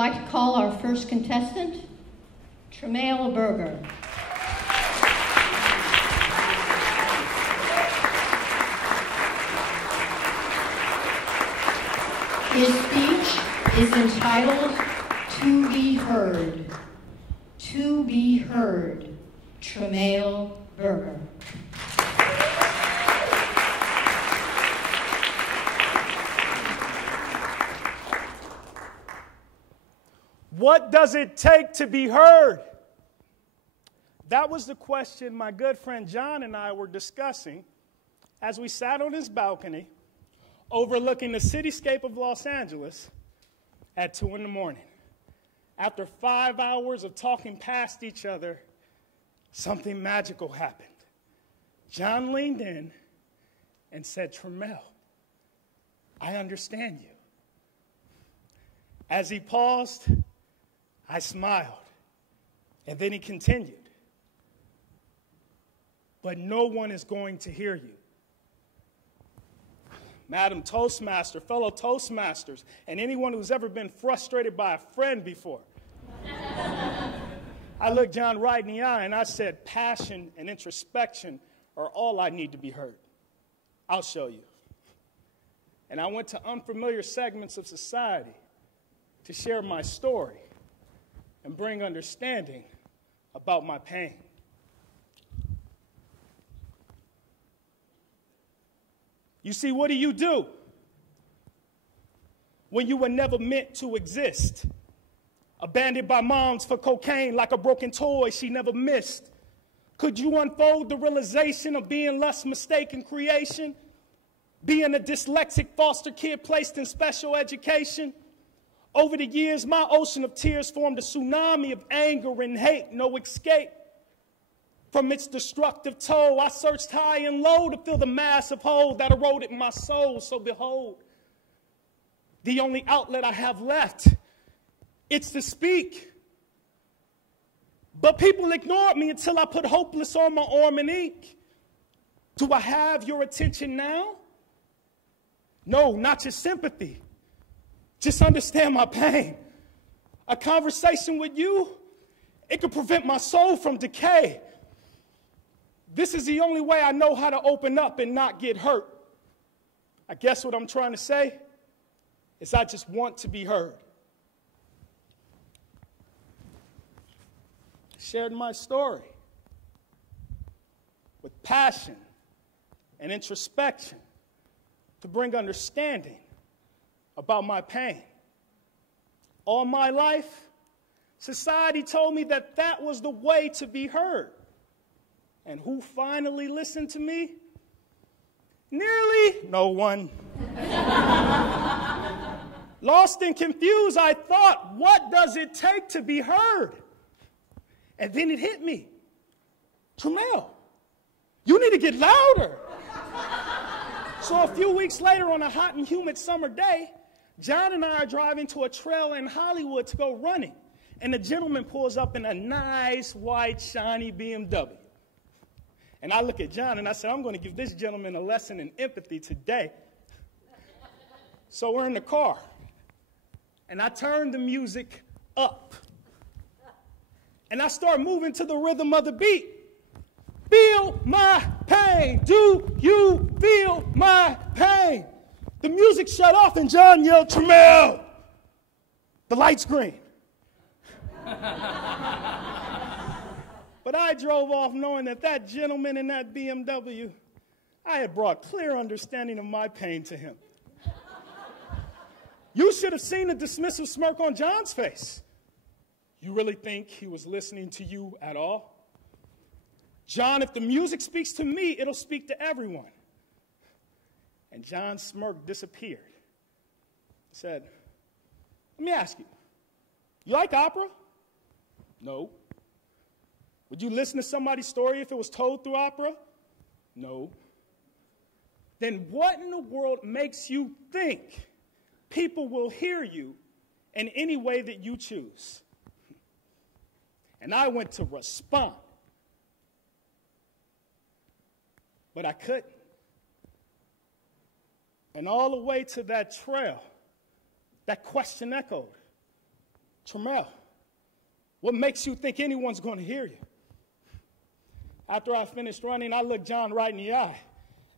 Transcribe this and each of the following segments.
like to call our first contestant, Tremale Berger. His speech is entitled, To Be Heard. To Be Heard, Tremale Berger. What does it take to be heard? That was the question my good friend John and I were discussing as we sat on his balcony overlooking the cityscape of Los Angeles at 2 in the morning. After 5 hours of talking past each other, something magical happened. John leaned in and said, Tremale, I understand you. As he paused, I smiled, and then he continued, but no one is going to hear you. Madam Toastmaster, fellow Toastmasters, and anyone who's ever been frustrated by a friend before. I looked John right in the eye and I said, passion and introspection are all I need to be heard. I'll show you. And I went to unfamiliar segments of society to share my story and bring understanding about my pain. You see, what do when you were never meant to exist? Abandoned by moms for cocaine like a broken toy she never missed. Could you unfold the realization of being less mistaken creation? Being a dyslexic foster kid placed in special education? Over the years, my ocean of tears formed a tsunami of anger and hate, no escape. From its destructive toll, I searched high and low to fill the massive hole that eroded my soul. So behold, the only outlet I have left, it's to speak. But people ignored me until I put hopeless on my arm in ink. Do I have your attention now? No, not your sympathy. Just understand my pain. A conversation with you, it could prevent my soul from decay. This is the only way I know how to open up and not get hurt. I guess what I'm trying to say is I just want to be heard. I shared my story with passion and introspection to bring understanding about my pain. All my life, society told me that that was the way to be heard. And who finally listened to me? Nearly no one. Lost and confused, I thought, what does it take to be heard? And then it hit me. Tremale, you need to get louder. So a few weeks later on a hot and humid summer day, John and I are driving to a trail in Hollywood to go running. And the gentleman pulls up in a nice, white, shiny BMW. And I look at John and I said, I'm going to give this gentleman a lesson in empathy today. So we're in the car. And I turn the music up. And I start moving to the rhythm of the beat. Feel my pain. Do you feel my pain? The music shut off and John yelled, Tremale. The light's green. But I drove off knowing that that gentleman in that BMW, I had brought clear understanding of my pain to him. You should have seen the dismissive smirk on John's face. You really think he was listening to you at all? John, if the music speaks to me, it'll speak to everyone. And John's smirk disappeared. He said, let me ask you, you like opera? No. Would you listen to somebody's story if it was told through opera? No. Then what in the world makes you think people will hear you in any way that you choose? And I went to respond. But I couldn't. And all the way to that trail, that question echoed. Tremale, what makes you think anyone's going to hear you? After I finished running, I looked John right in the eye,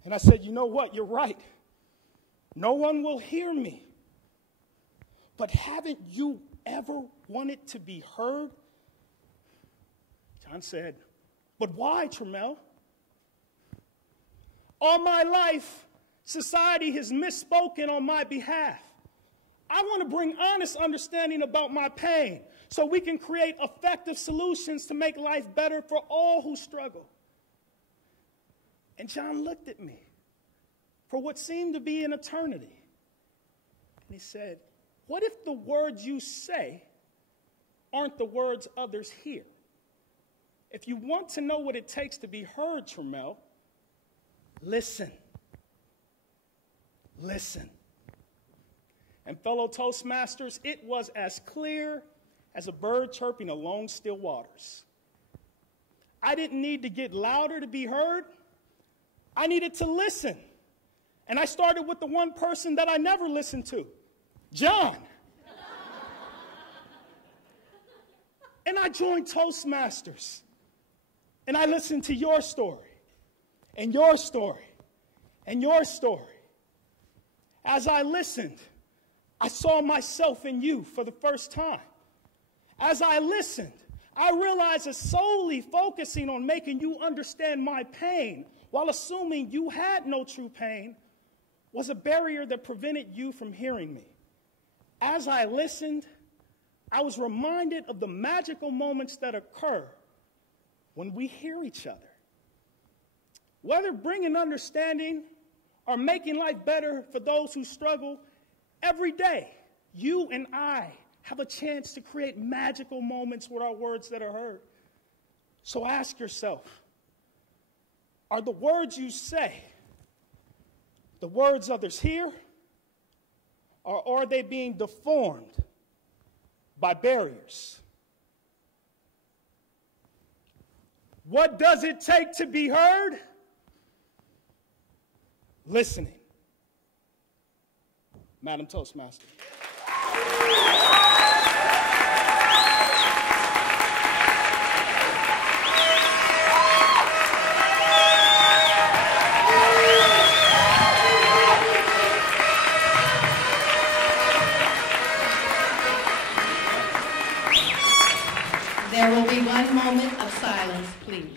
and I said, you know what? You're right. No one will hear me. But haven't you ever wanted to be heard? John said, but why, Tremale? All my life, society has misspoken on my behalf. I want to bring honest understanding about my pain so we can create effective solutions to make life better for all who struggle. And John looked at me for what seemed to be an eternity. And he said, what if the words you say aren't the words others hear? If you want to know what it takes to be heard, Tremale, listen. Listen. And fellow Toastmasters, it was as clear as a bird chirping along still waters. I didn't need to get louder to be heard. I needed to listen. And I started with the one person that I never listened to, John. And I joined Toastmasters. And I listened to your story, and your story, and your story. As I listened, I saw myself in you for the first time. As I listened, I realized that solely focusing on making you understand my pain while assuming you had no true pain was a barrier that prevented you from hearing me. As I listened, I was reminded of the magical moments that occur when we hear each other. Whether bringing understanding or making life better for those who struggle, every day, you and I have a chance to create magical moments with our words that are heard. So ask yourself, are the words you say the words others hear, or are they being deformed by barriers? What does it take to be heard? Listening. Madam Toastmaster. There will be one moment of silence, please.